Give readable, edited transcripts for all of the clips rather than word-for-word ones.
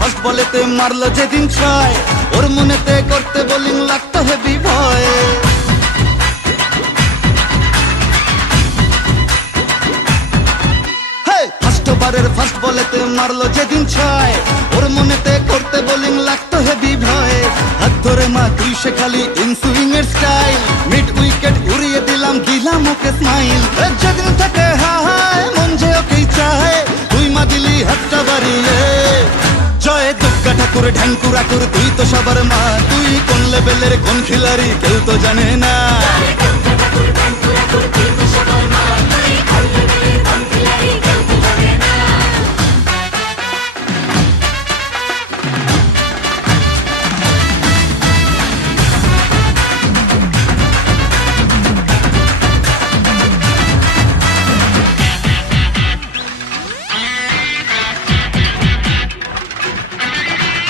First বলেতে মারলো যেদিন ছয়, ওর মনেতে করতে বোলিং লাগতো হেভি ভয়। ফার্স্ট বলেতে মারলো যেদিন ছয়, ওর মনেতে করতে বোলিং লাগতো হেভি ভয়। হাত ধরে মা তুই সে খালি ইনসুইং এর স্টাইল, মিড উইকেট উড়িয়ে দিলাম ওকে স্মাইল। যেদিন থেকে হায় মন যে ওকেই চায়, তুই মা দিলি হাতটা বাড়িয়ে। জয় দুর্গা ঠাকুর ঢ্যাঙ্কুরা কুর, তুই তো সবার মা, তুই কোন লেভেলের কোন খিলাড়ি কেউ তো জানে না।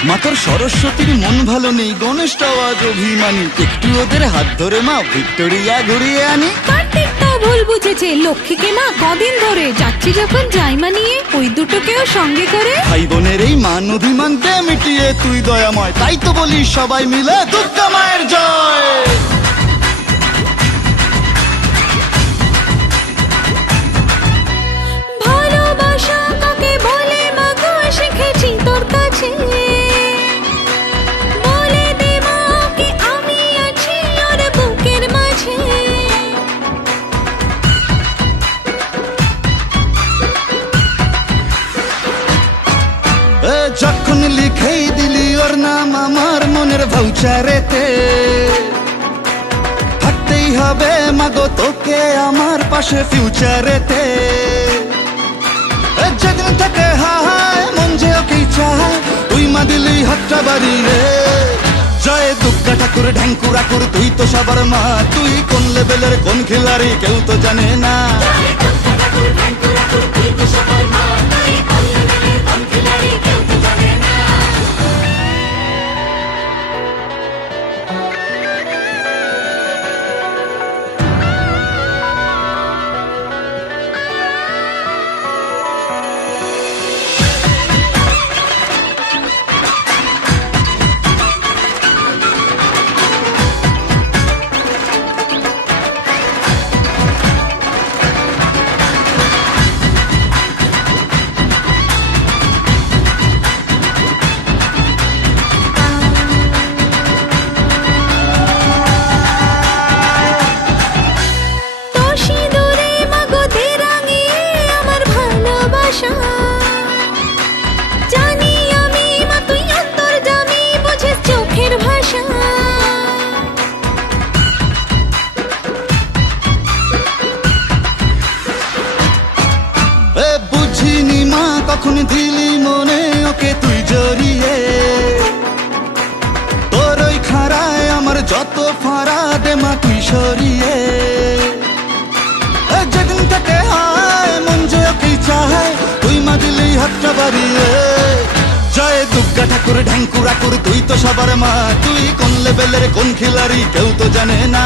মাতর সরস্বতীর মন ভালো নেই, গণেশটাও আজ অভিমানী, একটু ওদের হাত ধরে মা ভিক্টোরিয়া ঘুরিয়ে আনি। কার্তিক তো ভুল বুঝেছে, লক্ষ্মীকে মা কদিন ধরে যাচ্ছি যখন যাই মানিয়ে, ওই দুটোকেও সঙ্গে করে। ভাই বোনের এই মান অভিমানকে মিটিয়ে তুই দয়াময়, তাই তো বলি সবাই মিলে দুর্গা মায়ের জয়। ভালোবাসা কাকে বলে মা গো শিখেছি তোর কাছে, যখন লিখেই দিলি ওর নাম আমার মনের ভাউচারেতে, থাকতেই হবে মাগো তোকে আমার পাশে ফিউচারেতে। যেদিন থেকে হায় মন যে ওকেই চায়, তুই মা দিলি হাতটা বাড়িয়ে। জয় দুর্গা ঠাকুর ঢ্যাঙ্কুরা কুর, তুই তো সবার মা, তুই কোন লেভেলের কোন খিলাড়ি কেউ তো জানে না। জানি আমি মা তুই অন্তর জানি বুঝে চোখের ভাষা, বুঝিনি মা কখন দিলি মনে ওকে তুই জড়িয়ে। তোর ওই খাড়ায় আমার যত ফাড়া দে মা তুই সরিয়ে। যেদিন থেকে হায় মন যে ওকেই চায়, তুই মা দিলি হাতটা বাড়িয়ে। জয় দুর্গা ঠাকুর ঢ্যাঙ্কুরা কুর, তুই তো সবার মা, তুই কোন লেভেলের কোন খিলাড়ি কেউ তো জানে না।